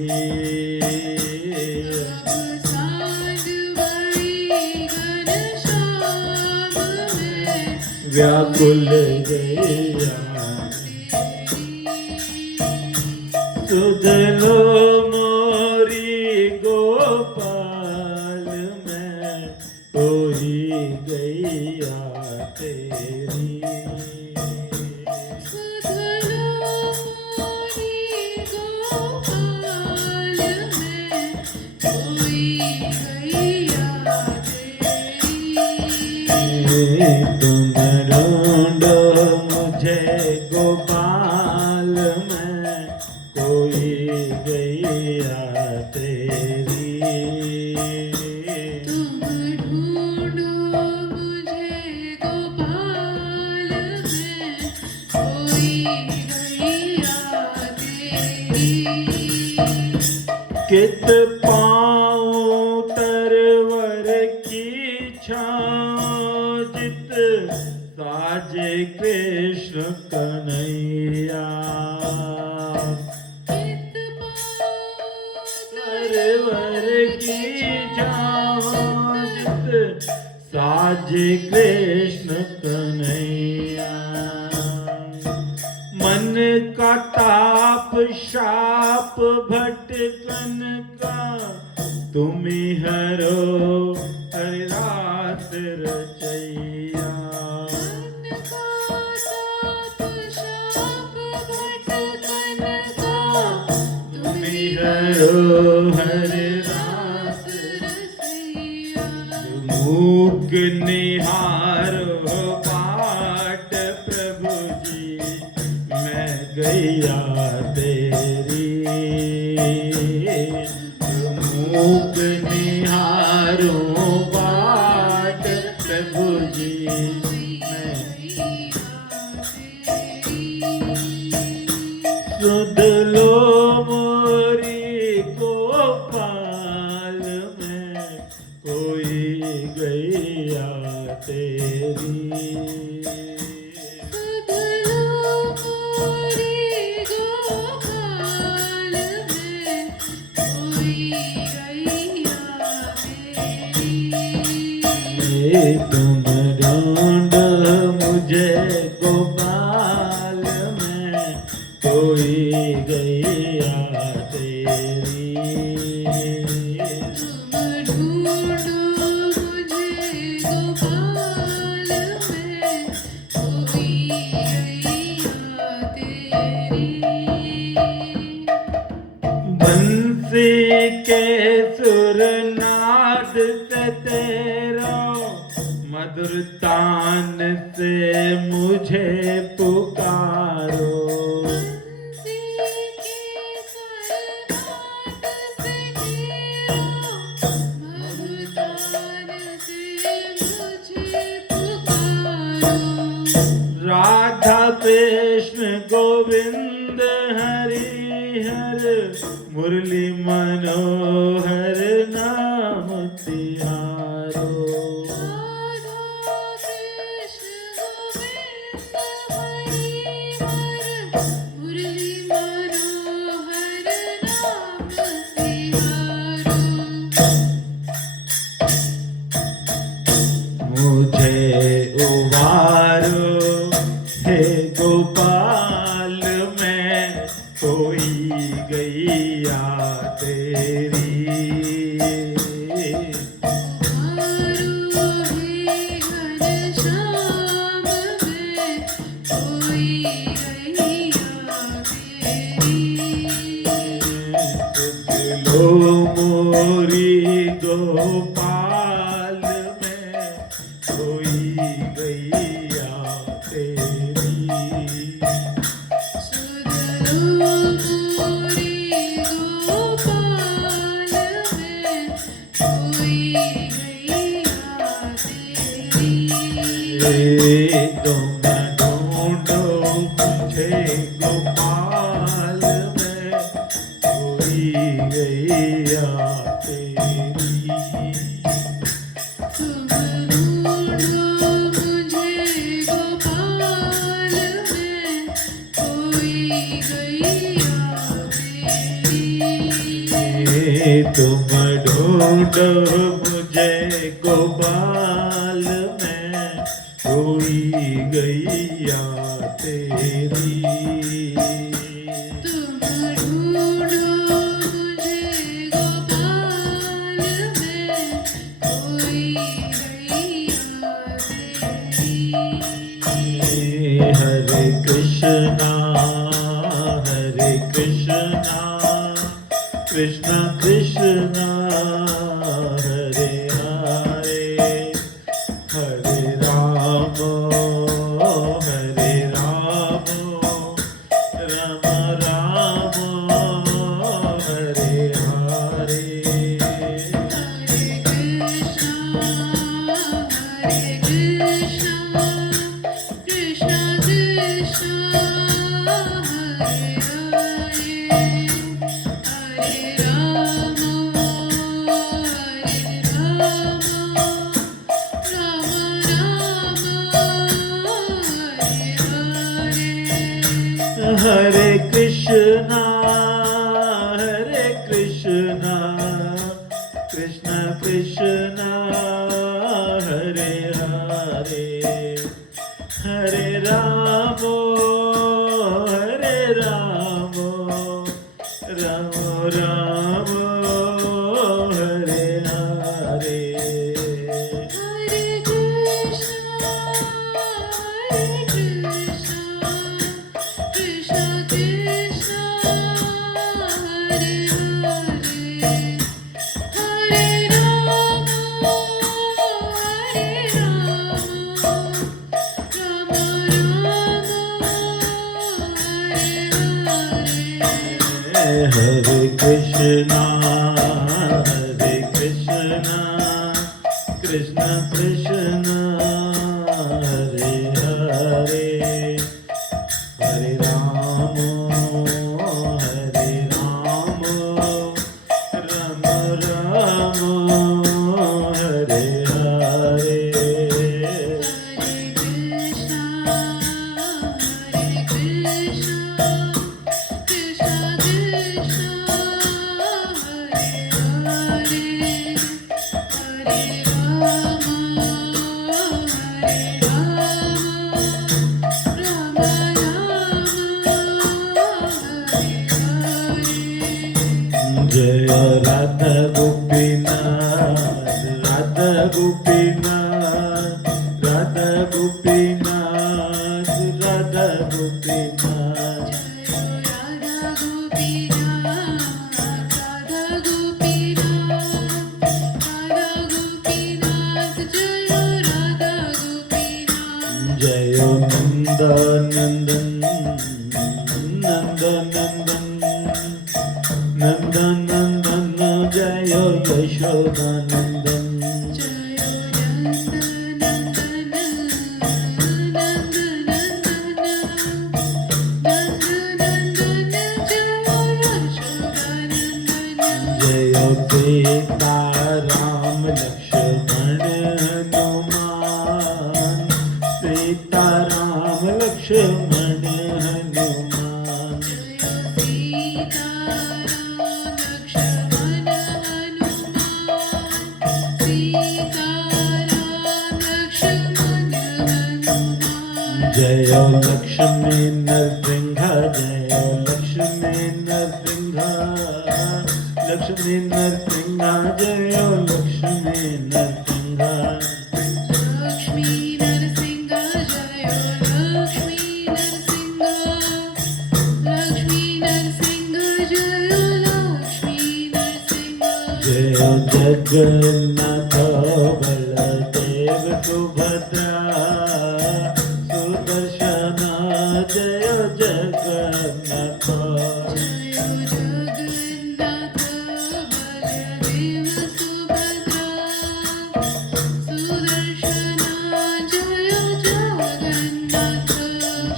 व्याकुल गैया सुध लो मोरी गोपाल में, कोई गैया तेरी, तुम ढूंढो मुझे गोपाल में, कोई गैया तेरी, कित पाऊं तरवर की छाँव, जित साजे कृष्ण कन्हैया, तरवर की छाँव, जित साजे कृष्ण कन्हैया, मन का ताप शाप भटकन का, तुम ही हरो हरिदास रचैया, तुम ही हरो हरिदास रचैया, मूक निहारो बाट प्रभु जी, मैं गैया तेरी, मूक निहारो बाट प्रभु जी, मैं सुध लो मोरी गोपाल में, कोई गैया तेरी, तुम ढूंढो मुझे गोपाल में, कोई गैया तेरी, बंसी के सुरनाद से तेरा, मधुर तान से मुझे पुकारो, राधा कृष्ण गोविंद हरि हर, मुरली मनोहर नाम तिहारो, मुझे उबारो हे गोपाल में, कोई गैया तेरी, खोई गैया तेरी। सुधरो मोरे गोपाल मैं खोई गैया तेरी। तुम ढूंढो मुझे गोपाल में खोई गैया तेरी। तुम ढूंढो मुझे गोपाल में खोई गैया तेरी। तुम ढूंढो मुझे गोपाल में खोई गैया तेरी। तुम ढूंढो मुझे गोपाल में खोई गैया तेरी। हरे कृष्णा कृष्णा कृष्णा हरे हरे, हरे राम राम राम हरे हरे। हरे कृष्णा कृष्णा कृष्णा हरे हरे, हरे राम हरे कृष्णा कृष्णा कृष्णा हरे हरे, हरे राम राम राम हरे हरे। हरे कृष्णा कृष्णा कृष्णा हरे हरे, हरे राम राम हरे हरे। हरे कृष्णा कृष्णा कृष्णा हरे हरे, हरे राम राम राम हरे हरे। हरे कृष्णा कृष्णा कृष्णा हरे हरे, हरे राम राम हरे हरे। जय राधा गोपीनाथ, राधा गोपीनाथ, राधा गोपीनाथ, राधा गोपीनाथ। राधा गोपीनाथ, राधा गोपीनाथ, राधा गोपीनाथ, जय राधा गोपीनाथ। जय नंदनंदन नंदनंदन नंदनंदन जय यशोदानंदन। जय नंदनंदन नंदनंदन जय यशोदानंदन। जय सीता राम लक्ष्मण हनुमान, सीता राम लक्ष्मण हनुमान। जय सीताराम लक्ष्मण हनुमान, सीताराम लक्ष्मण हनुमान। जय लक्ष्मी नरसिंह, जय लक्ष्मी नरसिंह, लक्ष्मी नरसिंह जय लक्ष्मी नरसिंह। लक्ष्मी नरसिंह जय लक्ष्मी नरसिंह, लक्ष्मी नरसिंह जय लक्ष्मी नरसिंह। जय जगन्नाथ बलदेव सुभद्रा सुदर्शन जय जगन्नाथ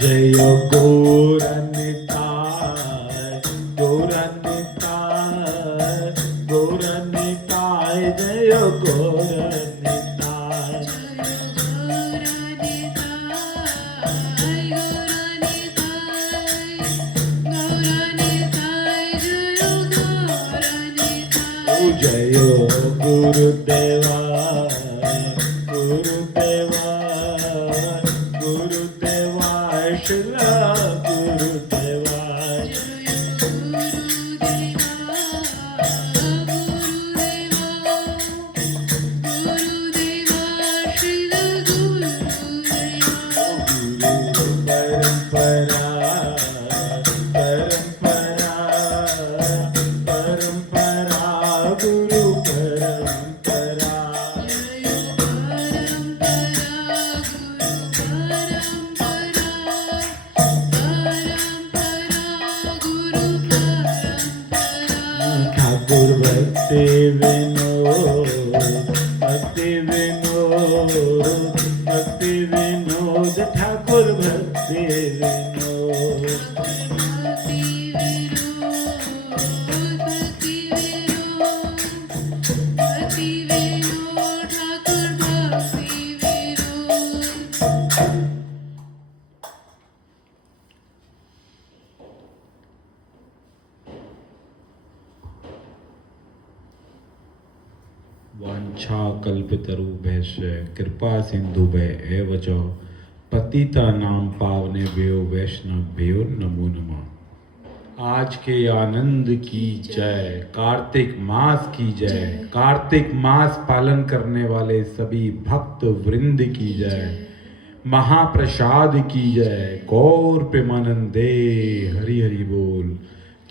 जय गौरनिताय गौरनिताय गौरनिताय जय गौरनिताय जय गुरुदेवा गुरुदेवा गुरुदेवाय शिला गुरुदेवाय परंपरा परंपरा परंपरा गुरु परंपरा ठाकुर भक्ति विनोद भक्ति विनोद भक्ति विनोद ठाकुर भक्ति विनोद वाञ्छाकल्पतरुभ्यश्च कृपा सिन्धुभ्यः एव च पतितानां पावनेभ्यो वैष्णवेभ्यो नमो नमः। आज के आनंद की जय, कार्तिक मास की जय, कार्तिक मास पालन करने वाले सभी भक्त वृंद की जय, महाप्रसाद की जय, गौर प्रेमानंदे हरि हरि बोल।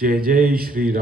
जय जय श्री राम।